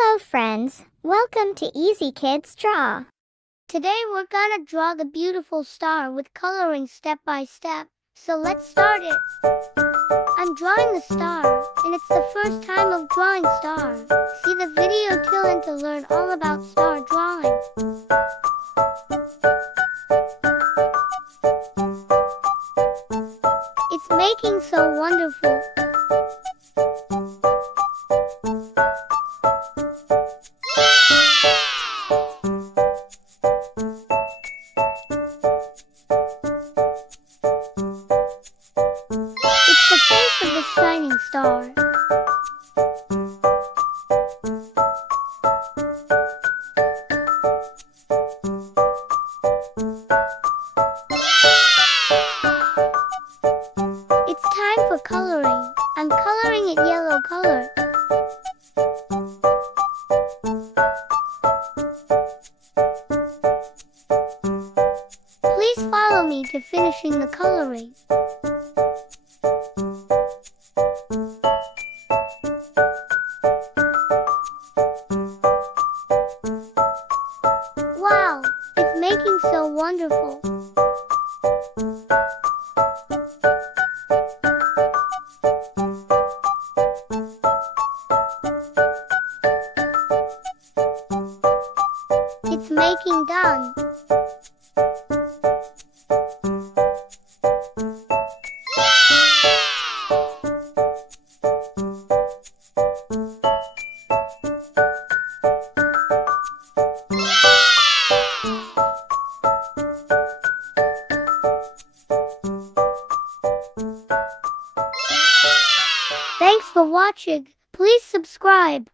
Hello friends, welcome to Easy Kids Draw. Today we're gonna draw the beautiful star with coloring step by step. So let's start it. I'm drawing the star, and it's the first time of drawing star. See the video till end to learn all about star drawing. It's making so wonderful. It's the face of the shining star. It's time for coloring. I'm coloring it yellow color. Please follow me to finishing the coloring. Wow, it's making so wonderful. It's making done. Thanks for watching. Please subscribe.